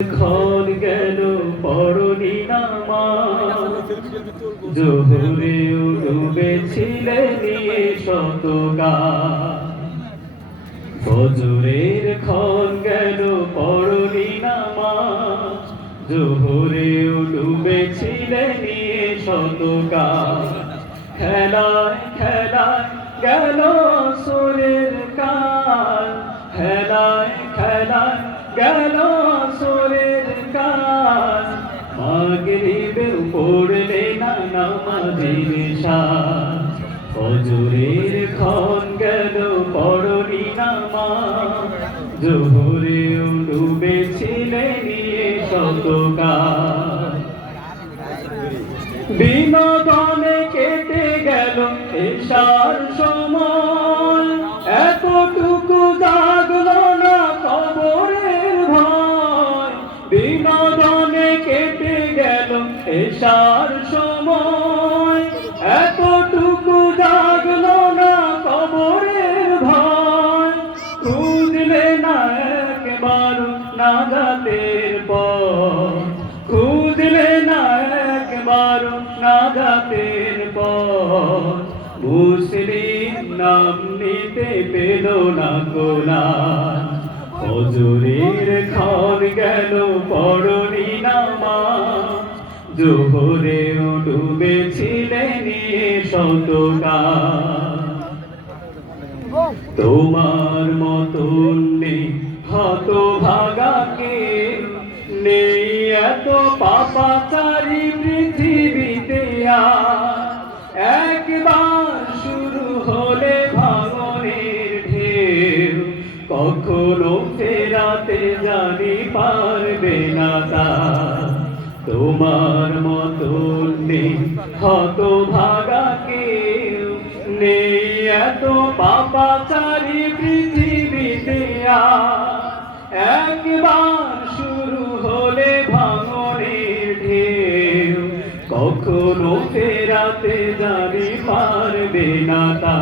ক্ষণ গেল পরনি নামাজ? জোহরে ডুবেছিলে নিয়ে শতকা ফজরের ক্ষণ গেল পরনি নামাজ? জোহরে ডুবেছিলে নিয়ে শতকা খেলায় খেলায় গেল সোরের কাল। খেলায় খেলায় গেল সোরের শান ফজরের ক্ষণ গেল পড়নি নামাজ। জোহরে ডুবেছিলে নিয়ে শতকাল। বিনোদনে কেটে গেল এসার সময়। এতটুকু জাগলো না কবরের ভয়। বিনোদনে কেটে গেল এসার সময়। একবার না জাতের পর মুসলিম নাম নিতে পেল না কোলা হজুরের ক্ষণ গেল পড়নি নামা। জোহরে ডুবেছিলে নিয়ে শতকা তোমার মতন নেই হত ভাগাকে নেই এত পাপাচারী পৃথিবীতে একবার শুরু হলে ভাঙনের ঢেউ কখনো ফেরাতে জানি পারবে না তা তোমার মতন নেই হত ভাগা কেউ নেই এত পাপাচারী পৃথিবীতে। একবার কখনো ফেরাতে জানি পারবে না তা।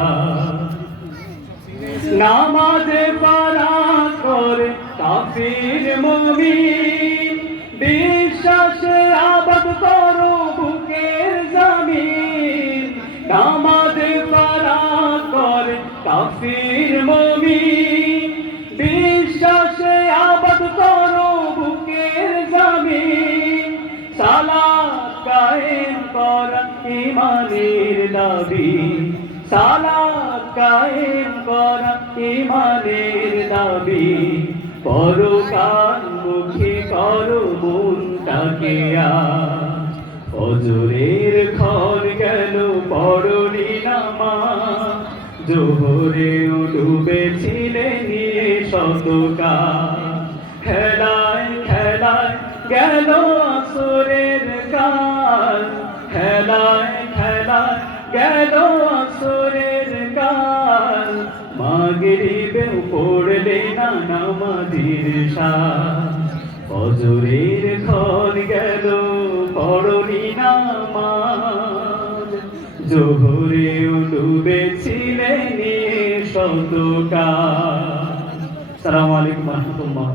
নামাজে পারা করে কাফির মুমিন। কায়েম করা ইমানের দাবি। সালাত কায়েম করা ইমানের দাবি। পরকাল মুখে, করো মনটাকে আজ। ফজরের খর গেল পড়নি নামা জোহরে ডুবেছিলে নিয়ে শতকা খেলায় খেলায় গেল আসরের কাল। খেলায় খেলায় গেল আসরের কাল। মাগরিবে পড়লে না নামাজির শান অজরের ঘর গেল পড়নি নামাজ। জোহরে ডুবেছিলে নিয়ে শতকা সালাম আলাইকুম রহমতুল্লাহ।